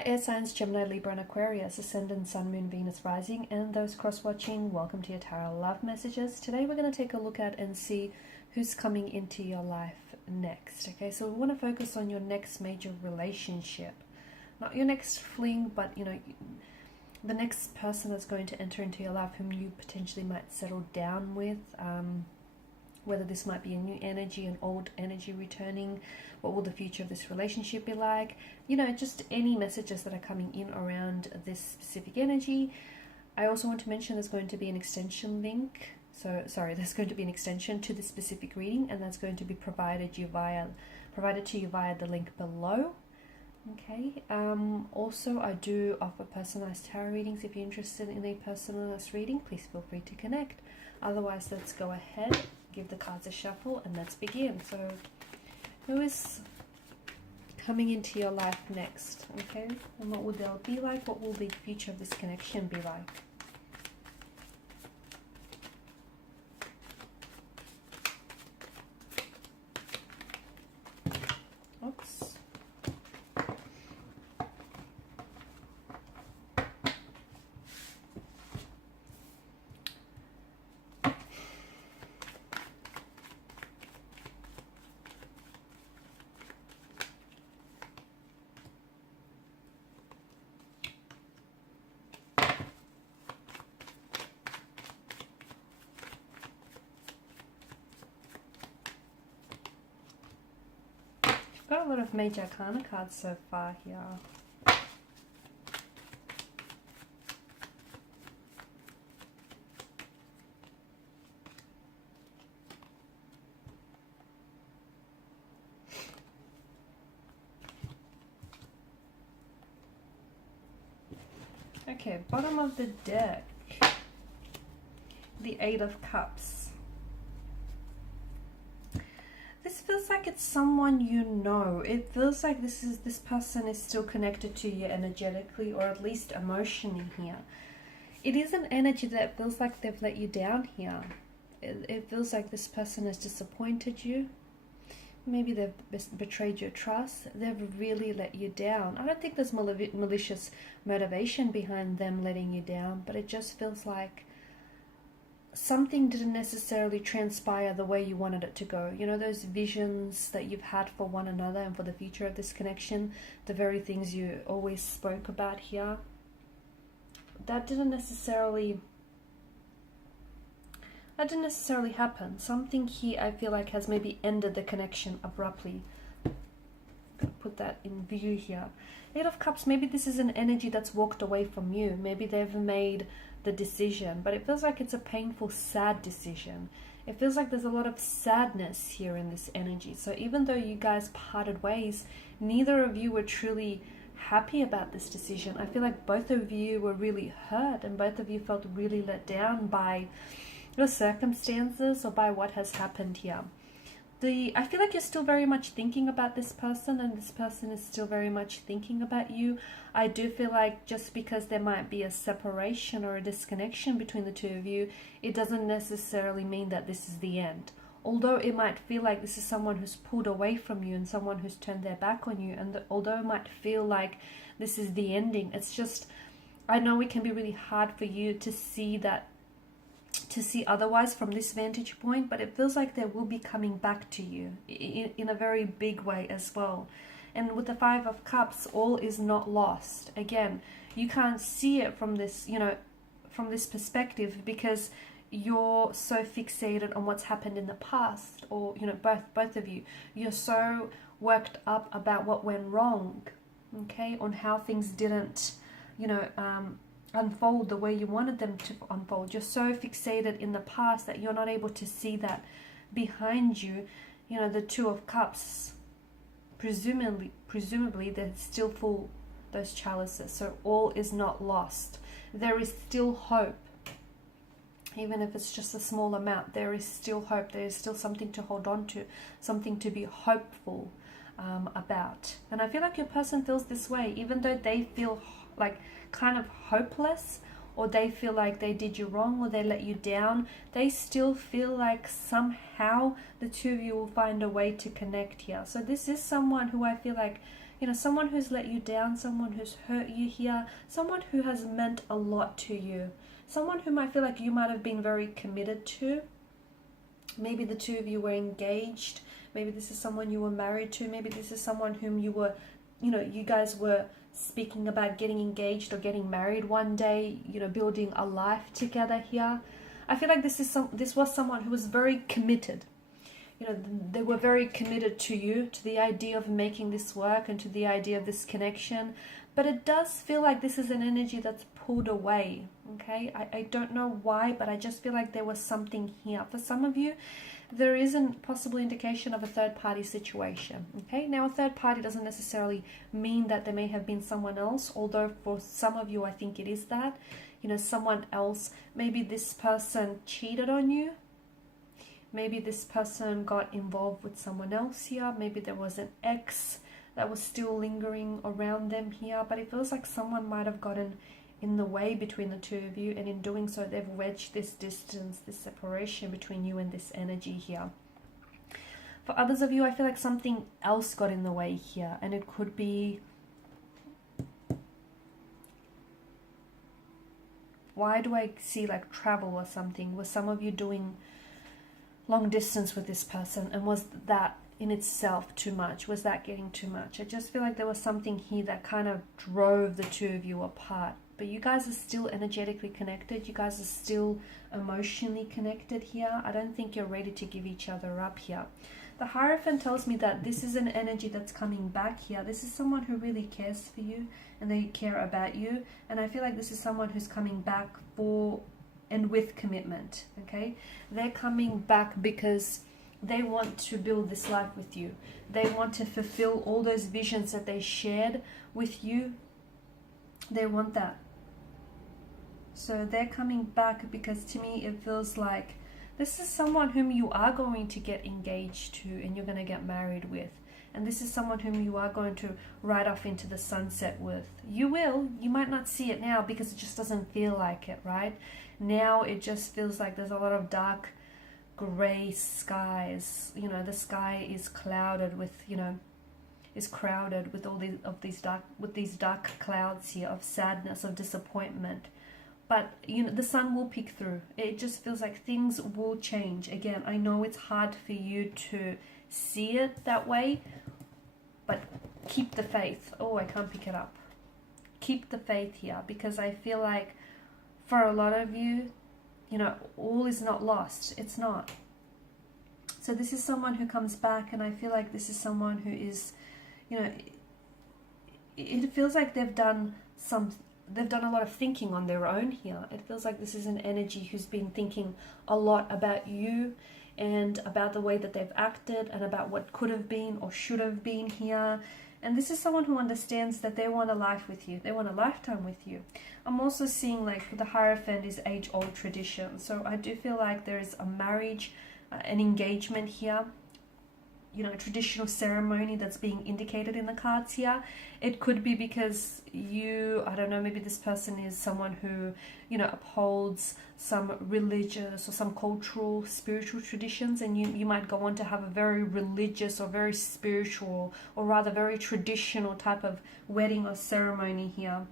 Hi air signs, Gemini, Libra and Aquarius, Ascendant, Sun, Moon, Venus, Rising, and those cross-watching, welcome to your tarot love messages. Today we're going to take a look at and see who's coming into your life next. Okay, so we want to focus on your next major relationship. Not your next fling, but the next person that's going to enter into your life whom you potentially might settle down with. Whether this might be a new energy, an old energy returning, what will the future of this relationship be like? Just any messages that are coming in around this specific energy. I also want to mention there's going to be an extension link. There's going to be an extension to this specific reading, and that's going to be provided to you via the link below. Okay. Also, I do offer personalized tarot readings. If you're interested in a personalized reading, please feel free to connect. Otherwise, let's go ahead, give the cards a shuffle, and let's begin. So, who is coming into your life next? Okay, and what will they be like? What will the future of this connection be like? Oops. Got a lot of major arcana cards so far here. Okay, bottom of the deck, the Eight of Cups. This feels like it's someone you know. It feels like this person is still connected to you energetically, or at least emotionally here. It is an energy that feels like they've let you down here. It feels like this person has disappointed you. Maybe they've betrayed your trust. They've really let you down. I don't think there's malicious motivation behind them letting you down, but it just feels like something didn't necessarily transpire the way you wanted it to go. Those visions that you've had for one another and for the future of this connection, the very things you always spoke about here, that didn't necessarily happen. Something here I feel like has maybe ended the connection abruptly. Put that in view here. Eight of Cups, maybe this is an energy that's walked away from you. Maybe they've made the decision, but it feels like it's a painful, sad decision. It feels like there's a lot of sadness here in this energy. So even though you guys parted ways, neither of you were truly happy about this decision. I feel like both of you were really hurt, and both of you felt really let down by your circumstances or by what has happened here. I feel like you're still very much thinking about this person, and this person is still very much thinking about you. I do feel like just because there might be a separation or a disconnection between the two of you, it doesn't necessarily mean that this is the end. Although it might feel like this is someone who's pulled away from you and someone who's turned their back on you, and although it might feel like this is the ending, it's just, I know it can be really hard for you to see otherwise from this vantage point, but it feels like they will be coming back to you in a very big way as well. And with the Five of Cups, all is not lost. Again, you can't see it from this, from this perspective, because you're so fixated on what's happened in the past, or both of you, you're so worked up about what went wrong, okay, on how things didn't, unfold the way you wanted them to unfold. You're so fixated in the past that you're not able to see that behind you, the Two of Cups, presumably they're still full, those chalices. So all is not lost. There is still hope. Even if it's just a small amount, there is still hope. There is still something to hold on to, something to be hopeful about. And I feel like your person feels this way, even though they feel like kind of hopeless, or they feel like they did you wrong, or they let you down. They still feel like somehow the two of you will find a way to connect here. So this is someone who I feel like You know, someone who's let you down, someone who's hurt you here, someone who has meant a lot to you, someone whom I feel like you might have been very committed to. Maybe the two of you were engaged. Maybe this is someone you were married to. Maybe this is someone whom you were, you know, you guys were speaking about getting engaged or getting married one day, you know, building a life together here. I feel like this was someone who was very committed. You know, they were very committed to you, to the idea of making this work and to the idea of this connection. But it does feel like this is an energy that's pulled away, okay? I don't know why, but I just feel like there was something here. For some of you, there is a possible indication of a third-party situation, okay? Now, a third party doesn't necessarily mean that there may have been someone else, although for some of you, I think it is that. You know, someone else, maybe this person cheated on you. Maybe this person got involved with someone else here. Maybe there was an ex that was still lingering around them here. But it feels like someone might have gotten in the way between the two of you. And in doing so, they've wedged this distance, this separation between you and this energy here. For others of you, I feel like something else got in the way here. And it could be... Why do I see like travel or something? Was some of you doing long distance with this person, and was that in itself too much? Was that getting too much? I just feel like there was something here that kind of drove the two of you apart. But you guys are still energetically connected. You guys are still emotionally connected here. I don't think you're ready to give each other up here. The Hierophant tells me that this is an energy that's coming back here. This is someone who really cares for you and they care about you. And I feel like this is someone who's coming back for and with commitment, okay? They're coming back because they want to build this life with you. They want to fulfill all those visions that they shared with you. They want that. So they're coming back because to me it feels like this is someone whom you are going to get engaged to and you're going to get married with. And this is someone whom you are going to ride off into the sunset with. You will. You might not see it now because it just doesn't feel like it, right? Now it just feels like there's a lot of dark gray skies. You know, the sky is clouded with, you know, is crowded with all these dark clouds here of sadness, of disappointment. But, you know, the sun will peek through. It just feels like things will change. Again, I know it's hard for you to see it that way, but keep the faith. Oh, I can't pick it up. Keep the faith here, because I feel like for a lot of you, you know, all is not lost. It's not. So this is someone who comes back, and I feel like this is someone who is, you know, it feels like they've done a lot of thinking on their own here. It feels like this is an energy who's been thinking a lot about you and about the way that they've acted and about what could have been or should have been here. And this is someone who understands that they want a life with you. They want a lifetime with you. I'm also seeing like the Hierophant is age-old tradition. So I do feel like there is a marriage, an engagement here, you know, a traditional ceremony that's being indicated in the cards here. It could be because you, I don't know, maybe this person is someone who, you know, upholds some religious or some cultural, spiritual traditions, and you might go on to have a very religious or very spiritual, or rather very traditional type of wedding or ceremony here.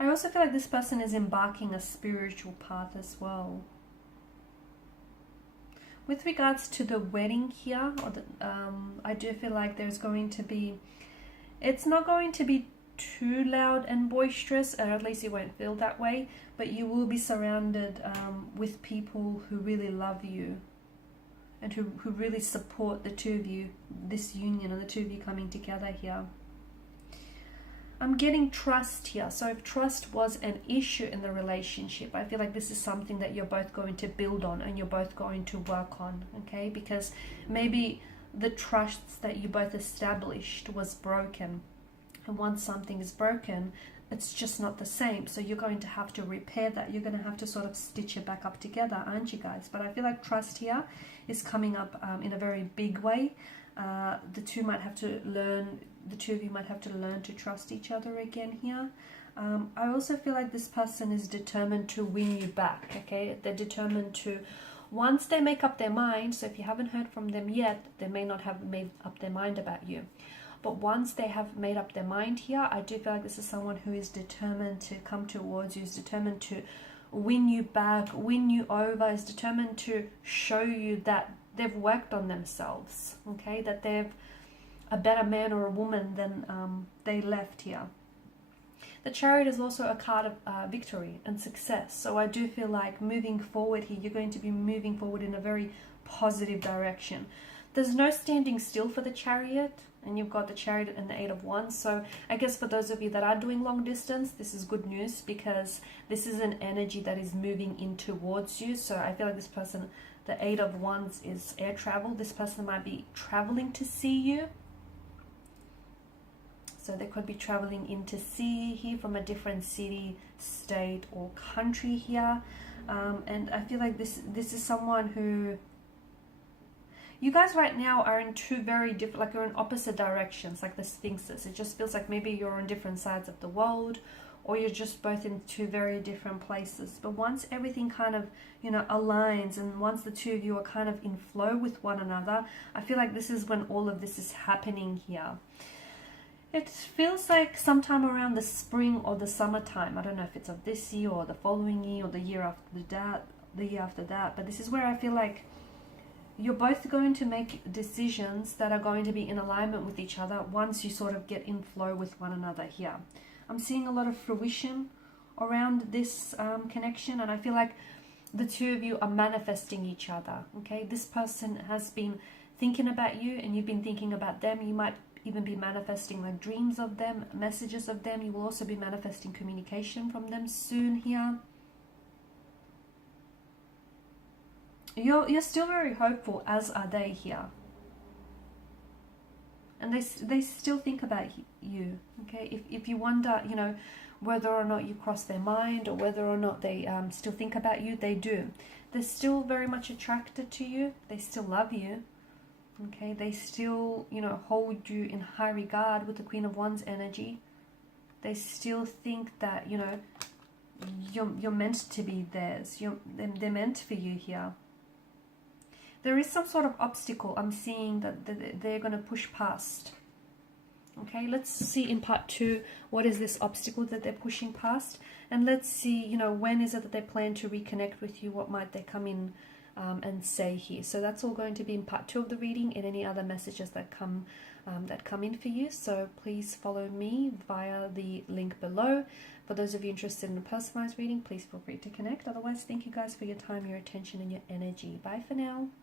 I also feel like this person is embarking a spiritual path as well. With regards to the wedding here, or I do feel like there's going to be, it's not going to be too loud and boisterous, or at least you won't feel that way, but you will be surrounded with people who really love you and who really support the two of you, this union, and the two of you coming together here. I'm getting trust here. So if trust was an issue in the relationship, I feel like this is something that you're both going to build on and you're both going to work on, okay? Because maybe the trust that you both established was broken. And once something is broken, it's just not the same. So you're going to have to repair that. You're going to have to sort of stitch it back up together, aren't you guys? But I feel like trust here is coming up in a very big way. The two of you might have to learn to trust each other again here. I also feel like this person is determined to win you back, okay? They're determined to Once they make up their mind, so if you haven't heard from them yet, they may not have made up their mind about you. But once they have made up their mind here, I do feel like this is someone who is determined to come towards you, is determined to win you back, win you over, is determined to show you that they've worked on themselves, okay? That they've a better man or a woman than they left here. The Chariot is also a card of victory and success. So I do feel like moving forward here, you're going to be moving forward in a very positive direction. There's no standing still for the Chariot, and you've got the Chariot and the Eight of Wands. So I guess for those of you that are doing long distance, this is good news, because this is an energy that is moving in towards you. So I feel like this person, the Eight of Wands, is air travel. This person might be traveling to see you. So they could be traveling in to see here from a different city, state, or country here. And I feel like this is someone who... You guys right now are in two very different, like you're in opposite directions, like the Sphinxes. It just feels like maybe you're on different sides of the world, or you're just both in two very different places. But once everything kind of, you know, aligns, and once the two of you are kind of in flow with one another, I feel like this is when all of this is happening here. It feels like sometime around the spring or the summertime. I don't know if it's of this year or the following year or the year after that, but this is where I feel like you're both going to make decisions that are going to be in alignment with each other once you sort of get in flow with one another here. I'm seeing a lot of fruition around this connection, and I feel like the two of you are manifesting each other, okay? This person has been thinking about you, and you've been thinking about them. You might even be manifesting like dreams of them, messages of them. You will also be manifesting communication from them soon here. You're still very hopeful, as are they here. And they still think about you, okay? If you wonder, you know, whether or not you cross their mind, or whether or not they still think about you, they do. They're still very much attracted to you. They still love you. Okay, they still, you know, hold you in high regard with the Queen of Wands energy. They still think that, you know, you're meant to be theirs. They're meant for you here. There is some sort of obstacle I'm seeing that they're going to push past. Okay, let's see in part 2, what is this obstacle that they're pushing past? And let's see, you know, when is it that they plan to reconnect with you? What might they come in and say here? So that's all going to be in part 2 of the reading, and any other messages that come in for you. So please follow me via the link below. For those of you interested in a personalized reading, please feel free to connect. Otherwise, thank you guys for your time, your attention, and your energy. Bye for now.